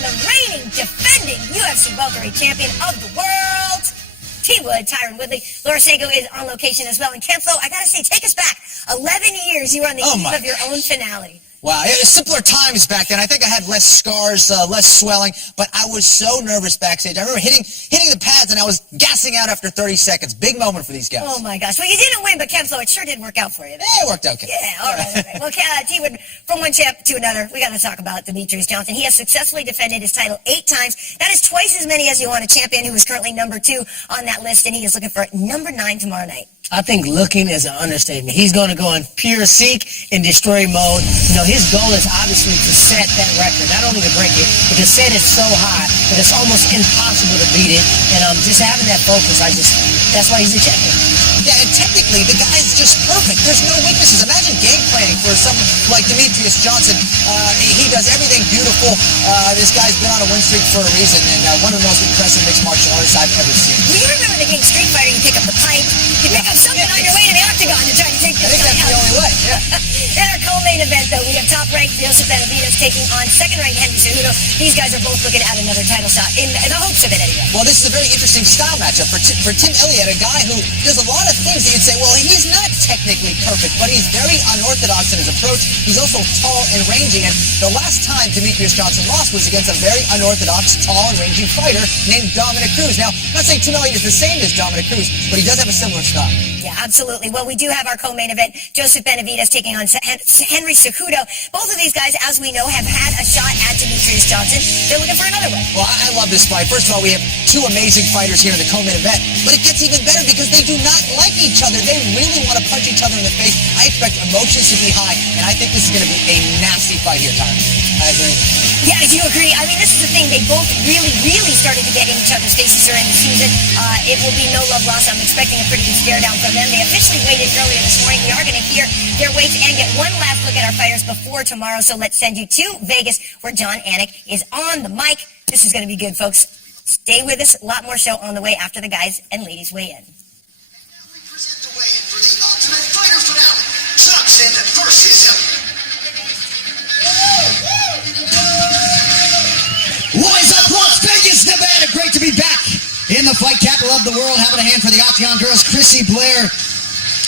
and the reigning, defending UFC welterweight champion of the world, T-Wood, Tyron Woodley. Laura Sango is on location as well. And Kemflo, I gotta say, take us back. 11 years you were on the eve of your own finale. Wow, it was simpler times back then. I think I had less scars, less swelling, but I was so nervous backstage. I remember hitting the pads, and I was gassing out after 30 seconds. Big moment for these guys. Oh, my gosh. Well, you didn't win, but Kemflo, it sure did work out for you. Yeah, it worked okay. Yeah, all right. Well, T-Wood, from one champ to another, we got to talk about Demetrius Johnson. He has successfully defended his title 8 times. That is twice as many as you want a champion who is currently number 2 on that list, and he is looking for number 9 tomorrow night. I think looking is an understatement. He's going to go in pure seek and destroy mode. You know, his goal is obviously to set that record, not only to break it, but to set it so high that it's almost impossible to beat it. And just having that focus, that's why he's the champion. Yeah, and technically, the guy's just perfect. There's no weaknesses. Imagine game planning for someone like Demetrius Johnson. He does everything beautiful. This guy's been on a win streak for a reason, and one of the most impressive mixed martial artists I've ever seen. Well, you remember the game Street Fighter, you pick up the pipe, you pick up something on your way to the octagon to try to take this guy out. I think that's the only way, yeah. In our co-main event, though, we have top-ranked Joseph Benavidez taking on second-ranked Henry Cejudo. These guys are both looking at another title shot, in the hopes of it anyway. Well, this is a very interesting style matchup for Tim Elliott, a guy who does a lot of things that you'd say, well, he's not technically perfect, but he's very unorthodox in his approach. He's also tall and ranging, and the last time Demetrius Johnson lost was against a very unorthodox, tall and ranging fighter named Dominic Cruz. Now, I'm not saying Tim Elliott is the same as Dominic Cruz, but he does have a similar style. Yeah, absolutely. Well, we do have our co-main event, Joseph Benavidez taking on Henry Cejudo. Both of these guys, as we know, have had a shot at Demetrius Johnson. They're looking for another one. Well, I love this fight. First of all, we have 2 amazing fighters here in the co-main event, but it gets even better because they do not like each other. They really want to punch each other in the face. I expect emotions to be high, and I think this is going to be a nasty fight here, Tyron. I agree. Yeah, I do agree. I mean, this is the thing. They both really started to get in each other's faces during the season. It will be no love lost. I'm expecting a pretty good stare down from them. They officially weighed in earlier this morning. We are going to hear their weights and get one last look at our fighters before tomorrow. So let's send you to Vegas, where John Anik is on the mic. This is going to be good, folks. Stay with us. A lot more show on the way after the guys and ladies weigh in. Present the weigh-in for the Ultimate Fighter finale. Johnson versus Elliott. What is up, Las Vegas, Nevada? Great to be back in the fight capital of the world. Having a hand for the Octagon girls, Chrissy Blair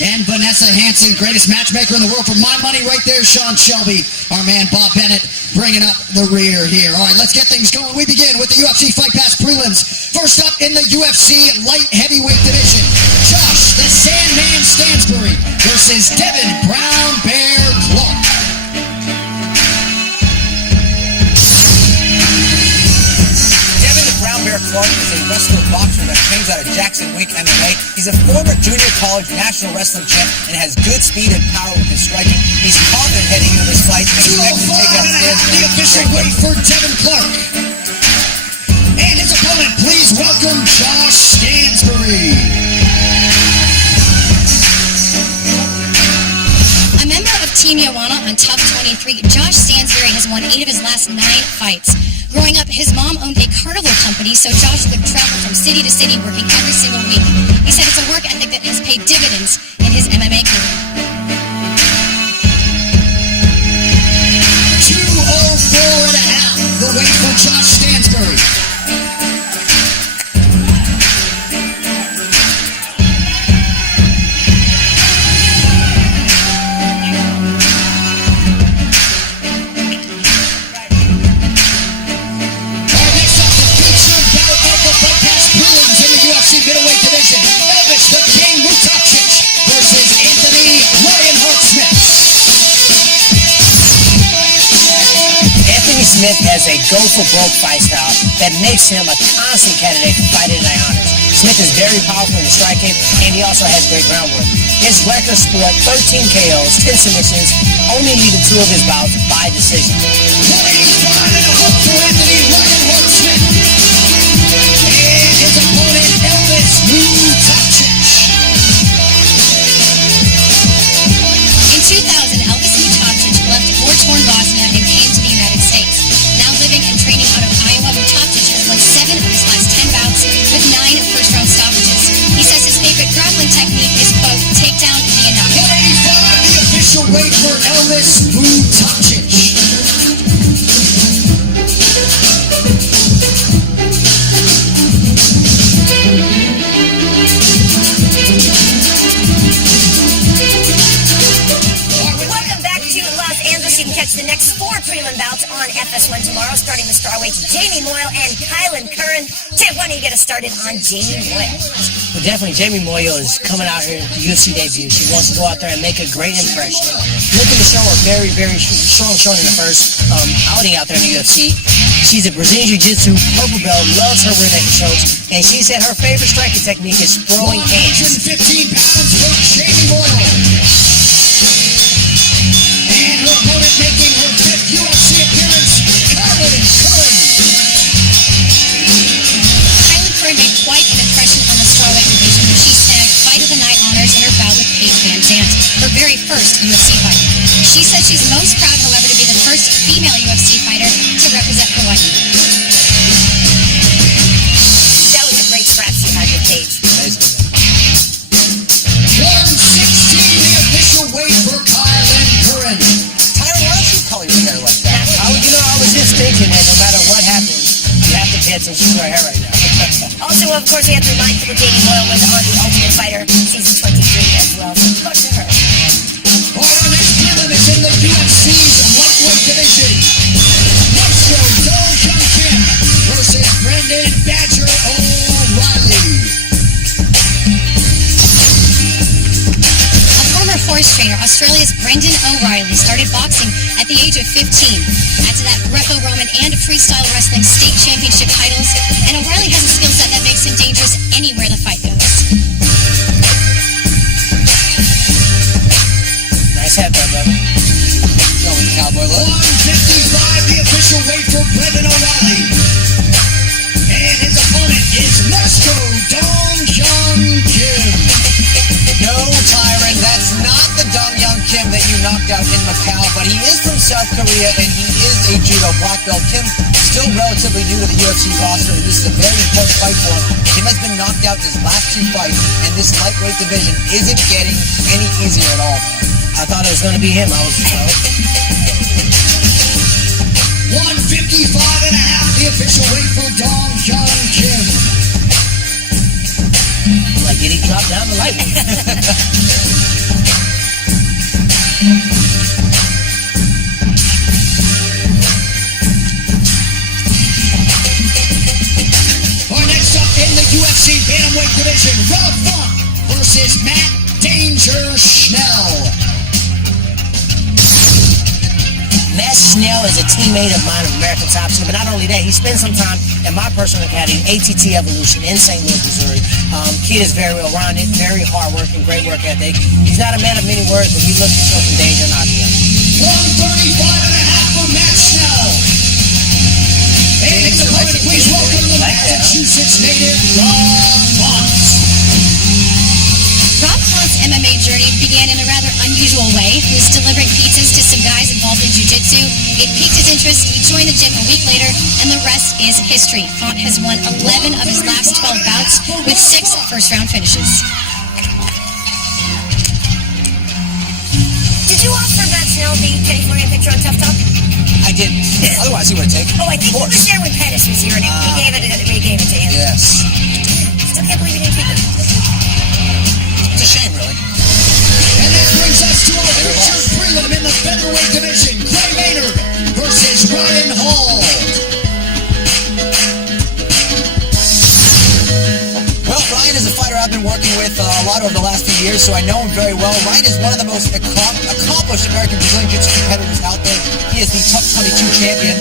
and Vanessa Hansen. Greatest matchmaker in the world for my money right there, Sean Shelby. Our man Bob Bennett bringing up the rear here. All right, let's get things going. We begin with the UFC Fight Pass prelims. First up in the UFC light heavyweight division, Josh the Sandman Stansbury versus Devin Brown Bear Clark. Bear Clark is a wrestler boxer that trains out of Jackson Wink MMA. He's a former junior college national wrestling champ and has good speed and power with his striking. He's confident heading into this fight and expects to take out the official weight for Devin Clark. And his opponent, please welcome Josh Stansbury. A member of Team Joanna on Tough 23, Josh Stansbury has won 8 of his last 9 fights. Growing up, his mom owned a carnival company, so Josh would travel from city to city working every single week. He said it's a work ethic that has paid dividends in his MMA career. 204.5, the weight for Josh Stansbury. Middleweight division, Elvis the King Mutapcic versus Anthony Lionheart Smith. Anthony Smith has a go-for-broke fight style that makes him a constant candidate for fight at night honors. Smith is very powerful in the striking, and he also has great groundwork. His record sport, 13 KOs, 10 submissions, only leading 2 of his bouts by decision. 185.5 for Anthony Lionheart Smith. And his opponent, Elvis Mutapcic. In 2000, Elvis Mutapcic left war-torn Bosnia and came to the United States. Now living and training out of Iowa, Mutapcic has won 7 of his last 10 bouts with 9 first-round stoppages. He says his favorite grappling technique is, quote, takedown via knockout. 185, the official weight for Elvis Mutapcic. you can catch the next 4 prelim bouts on FS1 tomorrow, starting with strawweights Jamie Moyle and Kylan Curran. Tim, why don't you get us started on Jamie Moyle? Well, definitely, Jamie Moyle is coming out here at the UFC debut. She wants to go out there and make a great impression. Looking to show a very, very strong showing in the first outing out there in the UFC. She's a Brazilian Jiu-Jitsu purple belt, loves her rear naked chokes, and she said her favorite striking technique is throwing hands. 115 pounds for Jamie Moyle. And her opponent making her 5th UFC appearance, Kylan Curran. Kylan Curran made quite an impression on the strawweight division when she snagged Fight of the Night honors in her bout with Paige Van Zandt, her very first UFC fight. She said she's most proud, however, to be the first female UFC fighter to represent Hawaii. That was a great scratch you had with Paige. 116, the official weight for Kylan Curran. Tyron, why don't you color your hair like that? I was just thinking that no matter what happens, you have to pay attention to her hair right now. Also, of course, we have to remind people Jamie Moyle was on The Ultimate Fighter season 23 as well. So good to her. All right, our next prelim is in the UFC's lightweight division. Let's go, Dong Hyun Kim versus Brendan Badger O'Reilly. A former horse trainer, Australia's Brendan O'Reilly started boxing at the age of 15. Add to that Greco-Roman and freestyle wrestling state championship titles, and O'Reilly has a skill set that makes him dangerous anywhere the fight goes. Nice head there, brother. Go with the cowboy look. 155, the official weight for Brendan O'Reilly. And his opponent is Mexico, Dong Hyun Kim. No, Tyron, that's not the Dong Hyun Kim that you knocked out in Macau, but he is from South Korea and he is a judo black belt. Kim, still relatively new to the UFC roster, and this is a very important fight for him. Kim has been knocked out his last 2 fights, and this lightweight division isn't getting any easier at all. I thought it was going to be him. 155 and a half, the official weight for Dong Hyun Kim. Like, did he drop down the lightweight? Our next up in the UFC bantamweight division, Rob Funk versus Matt Danger Schnell. Matt Schnell is a teammate of mine of American Top Team, but not only that, he spent some time in my personal academy, ATT Evolution, in St. Louis, Missouri. Kid is very well-rounded, very hard-working, great work ethic. He's not a man of many words, but he looks to show some danger in octagon. 135 and a half for Matt Schnell. And his opponent, please welcome the Massachusetts native, Rob Funk. Rob Funk's MMA journey began in a rather unusual way. He was delivering pizzas to some guys involved in jiu-jitsu. It piqued his interest. He joined the gym a week later, and the rest is history. Font has won 11 of his last 12 bouts with 6 first-round finishes. Did you offer Matt Snell the Kenny Florian picture on Tough Talk? I didn't. Otherwise, he would have taken it. Oh, I think he was there when Pettis was here, and he gave it to him. Yes. Still can't believe he didn't keep it. It's a shame, really. And that brings us to our featured prelim in the featherweight division, Gray Maynard versus Ryan Hall. Well, Ryan is a fighter I've been working with a lot over the last few years, so I know him very well. Ryan is one of the most accomplished American Brazilian Jiu-Jitsu competitors out there. He is the top 22 champion.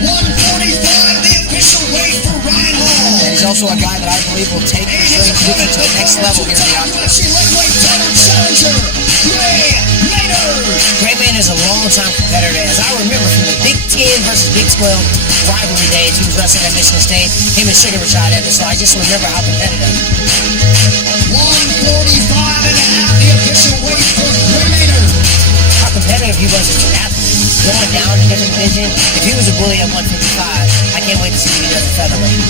145, the official weight for Ryan Hall. And he's also a guy that I believe will take Brazilian Jiu-Jitsu to the next level here in the octagon. UFC lightweight title challenger, Gray Maynard. Gray Maynard is a long-time competitor. As I remember from the Big 10 versus Big 12 rivalry days, he was wrestling at Michigan State. Him and Sugar Rashad Evans, so I just remember how competitive. 145 and a half, the official weight for Gray Maynard. How competitive he was as an athlete. Going down in a different division. If he was a bully at 155, I can't wait to see what he does at featherweight.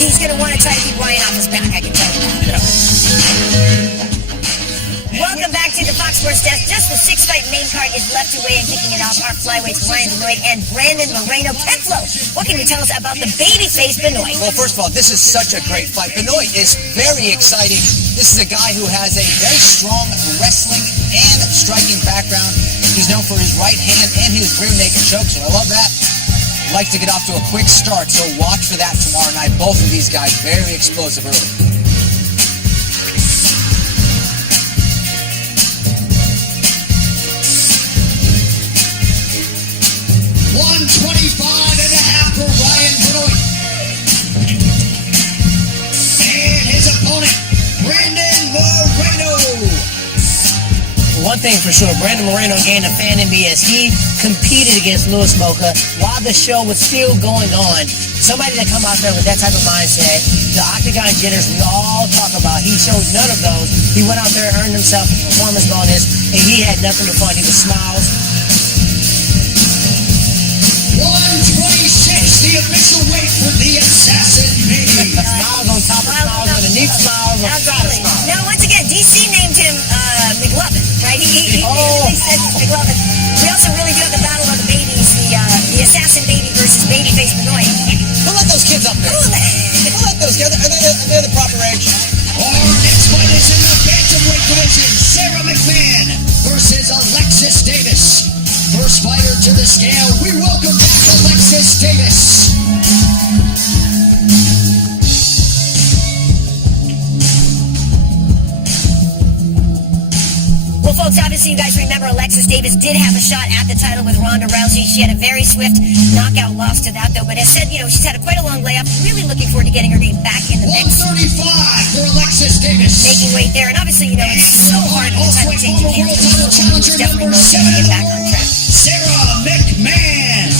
He's going to want to try to keep Ryan off his back, I can tell you that. Welcome back to the Fox Sports Desk. Just the 6-fight main card is left to weigh, and kicking it off our flyweights Ryan Benoit and Brandon Moreno-Ketlo. What can you tell us about the babyface Benoit? Well, first of all, this is such a great fight. Benoit is very exciting. This is a guy who has a very strong wrestling and striking background. He's known for his right hand and his rear naked choke, so I love that. Likes to get off to a quick start, so watch for that tomorrow night. Both of these guys very explosive early. 125.5 for Ryan Benoit. And his opponent, Brandon Moreno. One thing for sure, Brandon Moreno gained a fan in me as he competed against Louis Mocha while the show was still going on. Somebody that come out there with that type of mindset, the Octagon jitters we all talk about, he showed none of those. He went out there, earned himself a performance bonus, and he had nothing but fun. He was smiles. 126, the official weight for the Assassin Baby. Smiles on top of smiles, underneath smiles, on side of smiles. Now, once again, DC named him McLovin, right? He said McLovin. We also really do have the battle of the babies, the Assassin Baby versus Babyface Benoit. Who let those kids up there? Who let those kids? Are they the proper age? Our next fight is in the bantamweight division. Sarah McMahon versus Alexis Davis. First fighter to the scale. We welcome back Alexis Davis. Well, folks, obviously you guys remember Alexis Davis did have a shot at the title with Ronda Rousey. She had a very swift knockout loss to that, though. But as said, she's had quite a long layoff. Really looking forward to getting her name back in the mix. 135 for Alexis Davis. Making weight there. And obviously, it's so hard with the type of change you can't title challenger definitely number motivated 7 to in get the back on world, track. Sarah McMahon.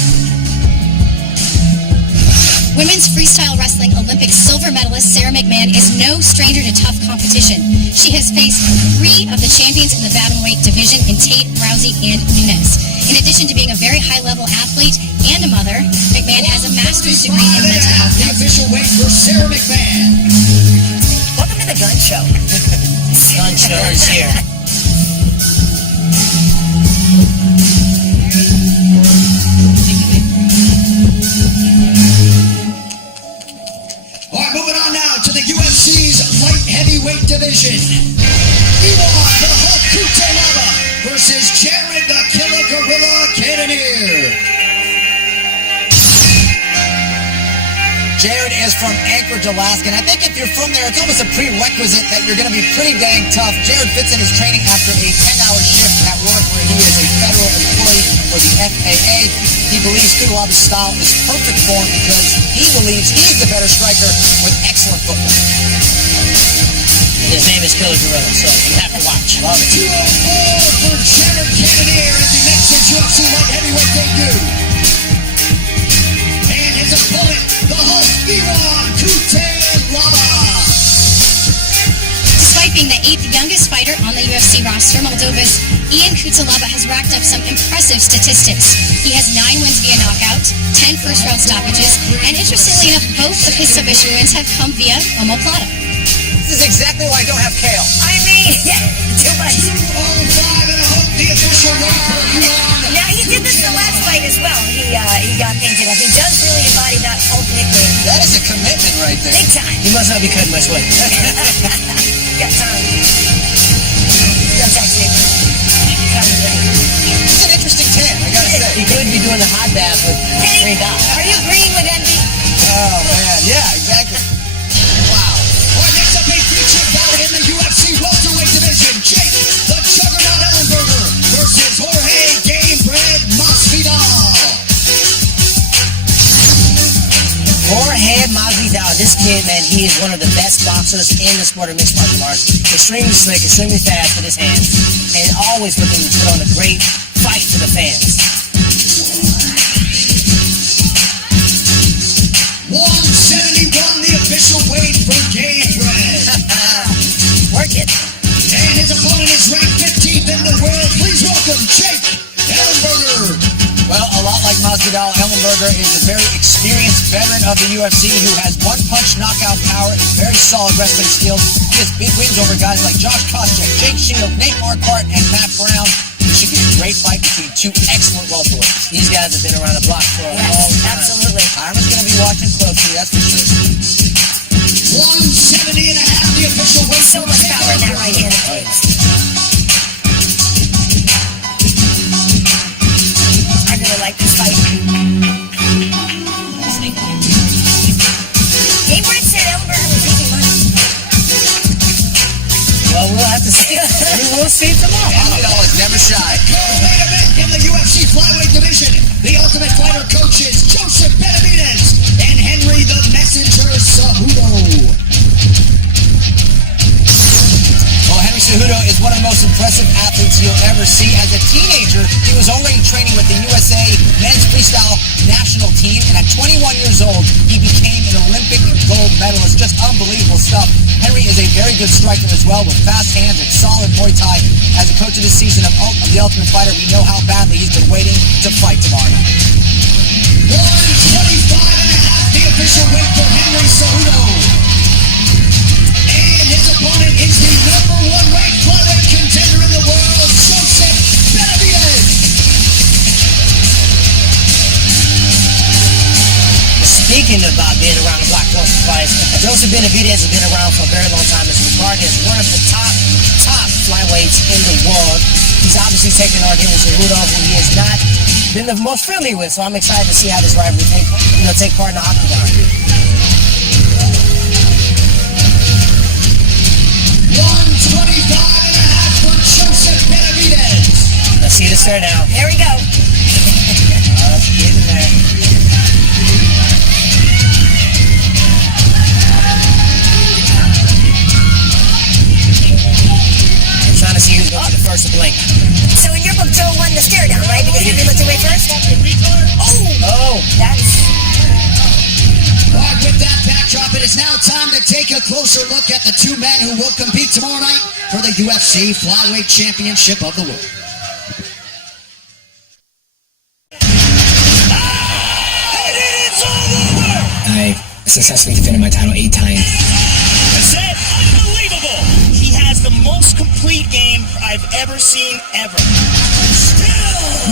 Women's freestyle wrestling Olympic silver medalist Sarah McMahon is no stranger to tough competition. She has faced 3 of the champions in the bantamweight division in Tate, Rousey, and Nunes. In addition to being a very high-level athlete and a mother, McMahon has a master's degree in mental health. The official weight for Sarah McMahon. Welcome to the Gun Show. Gun show is here. All right, moving on now to the UFC's light heavyweight division. Iwan the Hulk Kutelaba versus Jared the Killer Gorilla Cannonier. Jared is from Anchorage, Alaska, and I think if you're from there, it's almost a prerequisite that you're going to be pretty dang tough. Jared fits in his training after a 10-hour shift at work where he is a federal employee for the FAA. He believes Kutulaba's style is perfect for him because he believes he's the better striker with excellent footwork. His name is Killer Gorilla, so you have to watch. Love it. 204 for Jared Cannonier as he makes his UFC light heavyweight debut. And his opponent, the Hulk Iwan Kutelaba. Despite being the 8th youngest fighter on the UFC roster, Moldova's Ian Kutelaba has racked up some impressive statistics. He has 9 wins via knockout, 10 first-round stoppages, and interestingly enough, both of his submission wins have come via omoplata. This is exactly why I don't have kale. I mean, too much. 205 and a Hulk, the official weight for Iwan. Now, he did this in the last fight as well. He got painted up. He does really embody that Hulk nickname. That is a commitment right there. Big time. He must not be cutting much weight. Got time. That's actually It's an interesting tan, I gotta say. He could be doing the hot bath with green dot. Are you green with envy? Oh, man. Yeah, exactly. Wow. All right, next up, a featured bout in the UFC welterweight division. Jake, the Juggernaut Ellenberger versus Jorge Gamebred Masvidal. Jorge Masvidal, this kid, man, he is one of the best boxers in the sport of mixed martial arts. Extremely slick, extremely fast with his hands, and always looking to put on a great fight for the fans. 171, the official weight for Gamebred. Work it. And his opponent is ranked 15th in the world. Please welcome Jake Ellenberger. Well, a lot like Masvidal, Ellenberger is a very experienced veteran of the UFC who has one-punch knockout power and very solid wrestling skills. He has big wins over guys like Josh Koscheck, Jake Shield, Nate Marquardt, and Matt Brown. This should be a great fight between 2 excellent welterweights. These guys have been around the block for a long time. Absolutely. Hyman's going to be watching closely, that's for sure. 170 and a half, the official weight So for much Jake power in that right hand. Ellenberger. and at 21 years old, he became an Olympic gold medalist. Just unbelievable stuff. Henry is a very good striker as well, with fast hands and solid Muay Thai. As a coach of this season of The Ultimate Fighter, we know how badly he's been waiting to fight tomorrow night. 125 and a half, the official weight for Henry Cejudo. And his opponent is the #1 ranked flyweight contender in the world, Joseph Benavidez. Speaking about being around the block close to fights, Joseph Benavidez has been around for a very long time. Is regarded as one of the top flyweights in the world. He's obviously taken on Henry Cejudo, who he has not been the most friendly with. So I'm excited to see how this rivalry take part in the octagon. 125 and a half for Joseph Benavidez. Let's see the stare down. There we go. Let's get in there. Trying to see who's going to be the first to blink. So in your book, Joe won the stare down, right? Because Henry looked away first? Oh! That's... All right, with that backdrop, it is now time to take a closer look at the two men who will compete tomorrow night for the UFC Flyweight Championship of the World. I successfully defended my title 8 times. That's it. Unbelievable. He has the most complete game I've ever seen ever.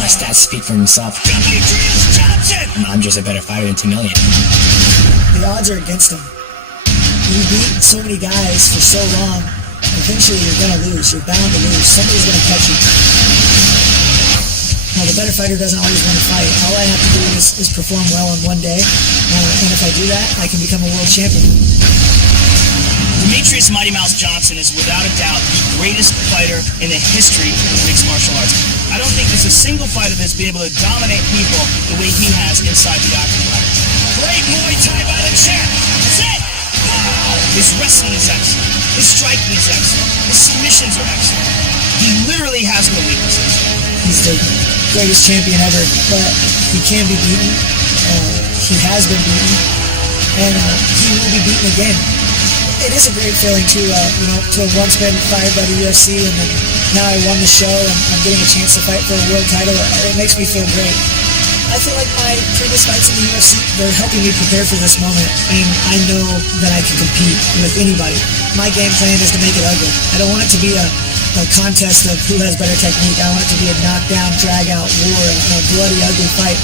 My stats speak for himself. Demetrius Johnson. I'm just a better fighter than Tim Elliott. The odds are against him. You beat so many guys for so long, eventually you're going to lose. You're bound to lose. Somebody's going to catch you. Now, the better fighter doesn't always want to fight. All I have to do is perform well on one day, and if I do that, I can become a world champion. Demetrius Mighty Mouse Johnson is without a doubt the greatest fighter in the history of mixed martial arts. I don't think there's a single fighter that's been able to dominate people the way he has inside the octagon. Great Muay Thai by the champ. That's it. Wow. His wrestling is excellent. His striking is excellent. His submissions are excellent. He literally has no weaknesses. He's the greatest champion ever, but he can be beaten. He has been beaten, and he will be beaten again. It is a great feeling to have once been fired by the UFC, and then now I won the show, and I'm getting a chance to fight for a world title. It makes me feel great. I feel like my previous fights in the UFC, they're helping me prepare for this moment, and I know that I can compete with anybody. My game plan is to make it ugly. I don't want it to be a contest of who has better technique. I want it to be a knockdown, drag-out war, a bloody, ugly fight.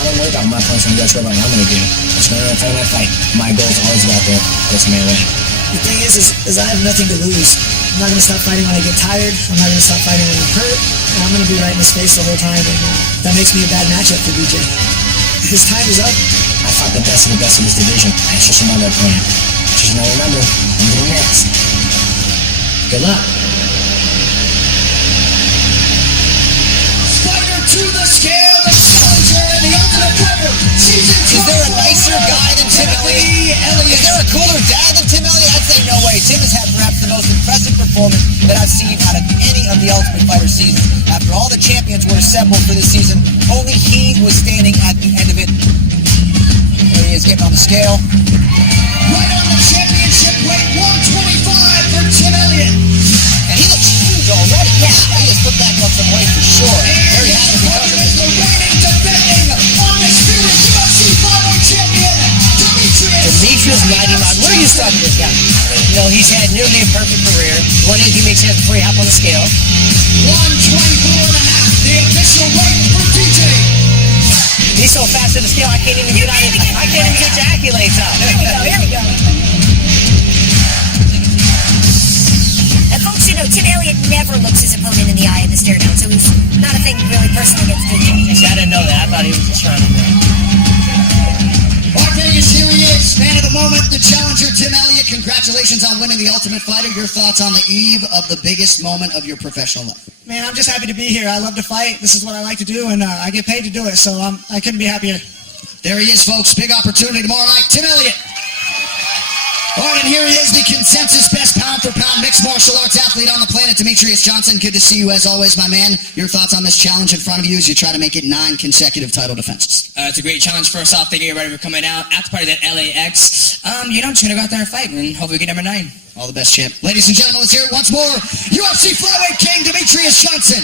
I don't worry about my punch. I'm just worry about what I'm going to do. I'm just going to fight my fight. My goal is always about there. Go to my way. The thing is I have nothing to lose. I'm not going to stop fighting when I get tired. I'm not going to stop fighting when I'm hurt. And I'm going to be right in his face the whole time. And that makes me a bad matchup for BJ. His time is up. I fought the best of this division. It's just another opponent. Just remember, I'm going next. Good luck. Fighter to the scale, the challenger, the ultimate fighter, season 2. Is there a nicer guy than Tim Elliott? Is there a cooler dad than Tim Elliott? I'd say no way. Tim has had perhaps the most impressive performance that I've seen out of any of the Ultimate Fighter seasons. After all the champions were assembled for this season, only he was standing at the end of it. There he is getting on the scale. Right on the championship weight, 125 for Tim Elliott. And he looks huge already. Yeah, he has put back on some weight for sure. Very happy because of it. The reigning, defending, undisputed UFC flyweight champion, Demetrius Mighty Mouse. Where do you start with this guy? He's had nearly a perfect career. One injury makes sense before he hop on the scale. 124 and a half, the official weight for DJ. He's so fast to the scale, I can't even get your accolades out. Here we go. And folks, Tim Elliott never looks his opponent in the eye in the stare down, so he's not a thing really personal against DJ. See, I didn't know that. I thought he was just trying to... Vegas, here he is, man of the moment, the challenger, Tim Elliott. Congratulations on winning the Ultimate Fighter. Your thoughts on the eve of the biggest moment of your professional life? Man, I'm just happy to be here. I love to fight. This is what I like to do, and I get paid to do it, so I couldn't be happier. There he is, folks. Big opportunity tomorrow night. Tim Elliott. All right, and here he is, the consensus best pound-for-pound mixed martial arts athlete on the planet, Demetrius Johnson. Good to see you as always, my man. Your thoughts on this challenge in front of you as you try to make it 9 consecutive title defenses? It's a great challenge. First off, thank you everybody for coming out. After party at LAX, I'm just going to go out there and fight, and hopefully we get number 9. All the best, champ. Ladies and gentlemen, let's hear it once more. UFC flyweight king, Demetrius Johnson.